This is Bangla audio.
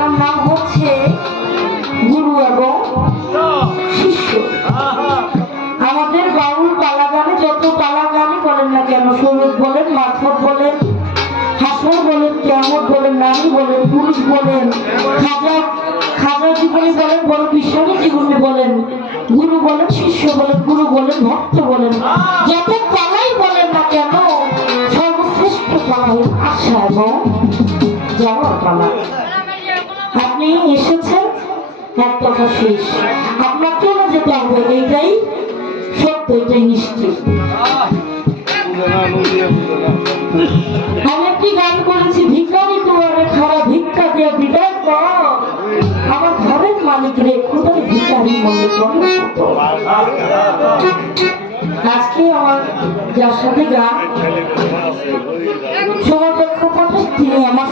পালার নাম হচ্ছে গুরু এবং শিষ্য। আমাদের বাউল পালা গানে যত পালা গানে বলেন না কেন, সৈয়দ বলেন, মারফত বলেন, হাসর বলেন, কিয়ামত বলেন, নারী বলেন, পুরুষ বলেন, খাজা জীবনী বলেন, বড় বিশ্বনী জীবনী বলেন, গুরু বলেন, শিষ্য বলেন, গুরু বলেন, ভক্ত বলেন, যত পালাই বলেন না কেন, সর্বশ্রেষ্ঠ পালা হল আশা এবং যাওয়ার পালা। আপনি এসেছেন, এক কথা শেষ, আপনার চলে যেতে হবে, এইটাই সত্য, এটাই নিশ্চিত। আমি একটি গান করেছি, ভিক্ষারি দুয়ারে খাড়া ভিক্ষা দিয়ে বিদায় কর, আমার ঘরের মালিক রে কোথায় ভিক্ষারি মনে করে। আজকে আমার যার সাথে গান সমপক্ষপাতে তিনি আমার